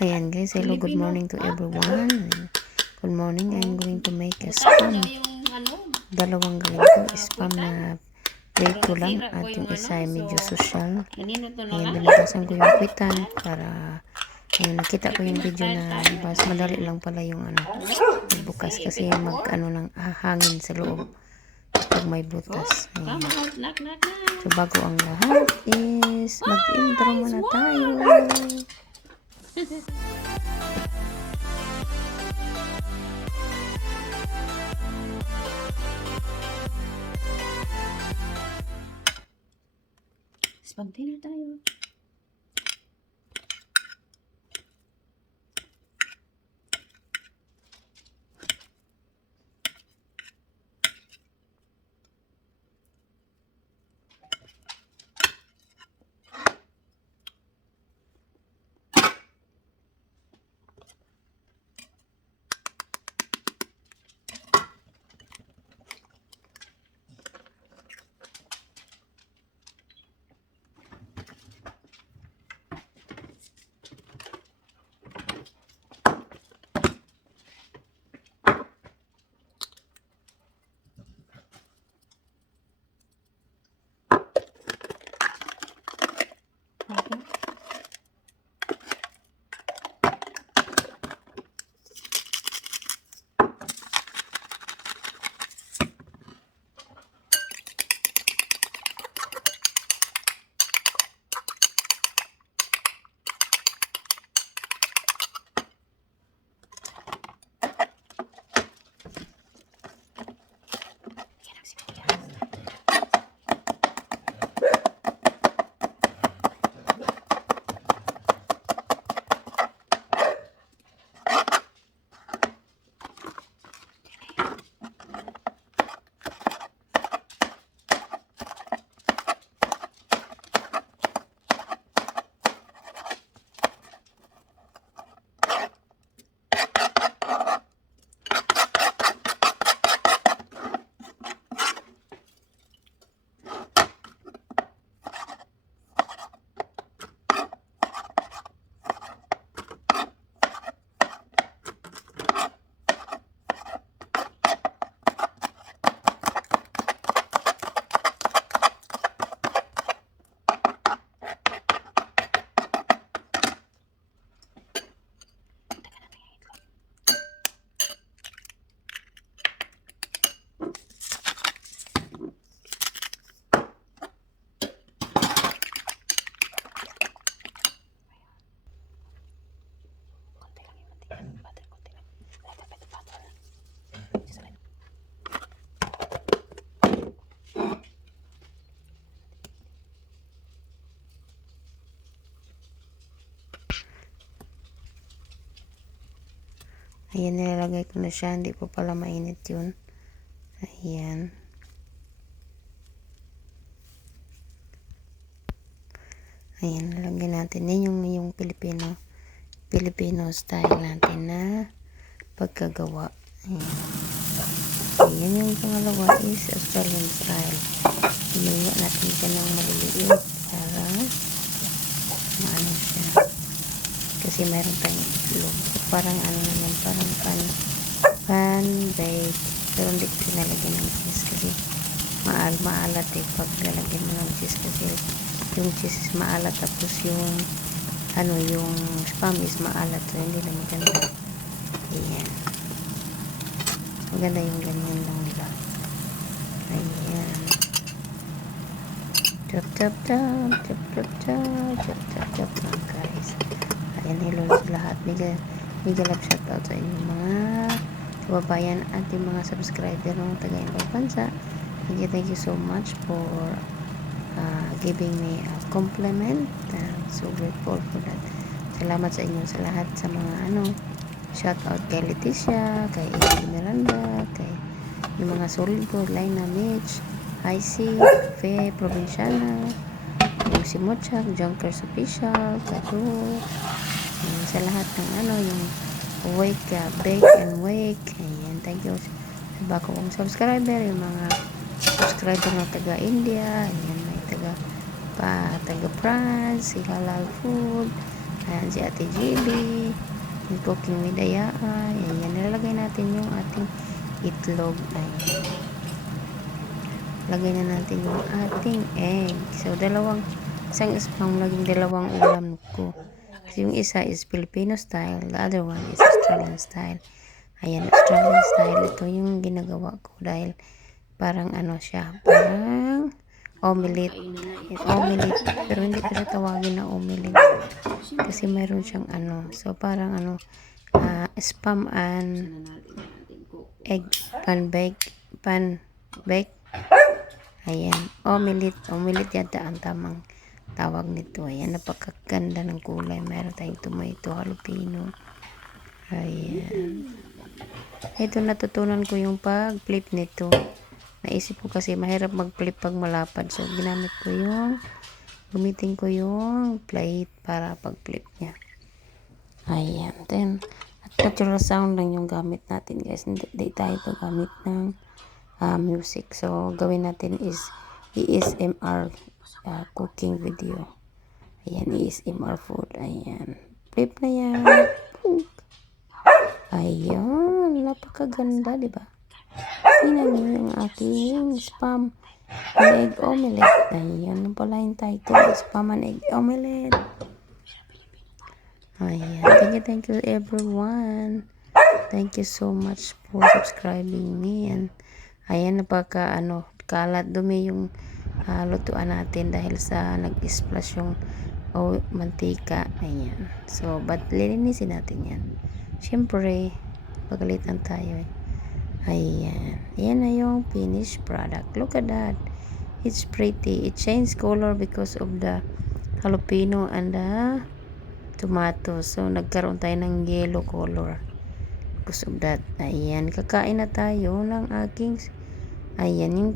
Ayan guys, hello, good morning to everyone. Good morning, I'm going to make a spam. Dalawang gawin ko, spam na prito lang at yung isa ay medyo social. Ayan, binutasan ko yung kwitan para nakita ko yung video na mas madali lang pala yung bukas kasi ng hangin sa loob pag may butas. Ayan. So bago ang lahat is mag-intro muna tayo. Spam dinner tayo. Ayan, nilalagay ko na siya. Hindi po pala mainit yun. Ayan. Ayan, nalagyan natin. Yan yung Filipino style natin na pagkagawa. Ayan. Ayan, yung pangalawa is Australian style. Inuya natin siya ng maliliit para maano siya. Kasi mayroon tayong itlog. So, parang naman, parang pan-bake. Pero hindi ko sinalagyan ng cheese kasi maalat pag lalagyan mo ng cheese kasi yung cheese is maalat tapos yung spam is maalat. So, hindi na maganda. Ayan. Maganda yung ganyan lang nila. Ayan. Chop chop chop. Chop chop chop. Chop chop chop lang guys. Ayan, hello sa lahat. Mega love shoutout sa inyong mga kababayan at yung mga subscriber ng taga-ibang bansa. Thank you so much for giving me a compliment. I'm so grateful for that. Salamat sa inyo sa lahat sa mga shoutout kay Leticia, kay Amy Miranda, kay yung mga solid ko, Laina Mitch, IC, Faye, Provinciana, yung si Mochak, Junkers Official, Kado, sa lahat ng yung Wake, Bake and Wake. Ayan, thank you sa bago kong subscriber, yung mga subscriber ng taga-India, ayan, may taga France, si Halal Food, Ayan, si Ate GB. Yung cooking with Ayaan. Ayan, nilalagay natin yung ating itlog. Ayan. Lagay na natin yung ating egg. So, isang spam laging dalawang ulam ko. Kasi yung isa is Filipino style, the other one is Australian style. Ayan, Australian style. Ito yung ginagawa ko dahil parang ano siya, parang omelet. Ayan, omelet. Pero hindi ko siya tawagin na omelet. Kasi mayroon siyang ano. So, parang ano, spam and egg pan bake. Ayan, omelet. Omelet yata ang tamang tawag nito. Ayan, napakaganda ng kulay. Meron tayong tomato, jalapeno. Ayan. Ito natutunan ko yung pag-flip nito. Naisip ko kasi mahirap mag-flip pag malapad. So, gamitin ko yung plate para pag-flip niya. Ayan. Then, at natural sound lang yung gamit natin, guys. Hindi tayo gamit ng music. So, gawin natin is ASMR cooking video. Ayan, ASMR food. Ayan. Flip na yan. Ayan. Napakaganda, di ba? Tingnan nyo yung aking spam and egg omelette. Ayan. Yung pala yung title. Spam and egg omelette. Ayan. Thank you everyone. Thank you so much for subscribing me. And ayan, kalat dumi yung lutuan natin dahil sa nag-splash yung mantika. Ayan. So, but lilinisin natin yan. Siyempre, pagalitan tayo eh. Ayan. Ayan na yung finished product. Look at that. It's pretty. It changed color because of the jalapeno and the tomato. So, nagkaroon tayo ng yellow color. Because of that. Ayan. Kakain na tayo ng aking ayan yung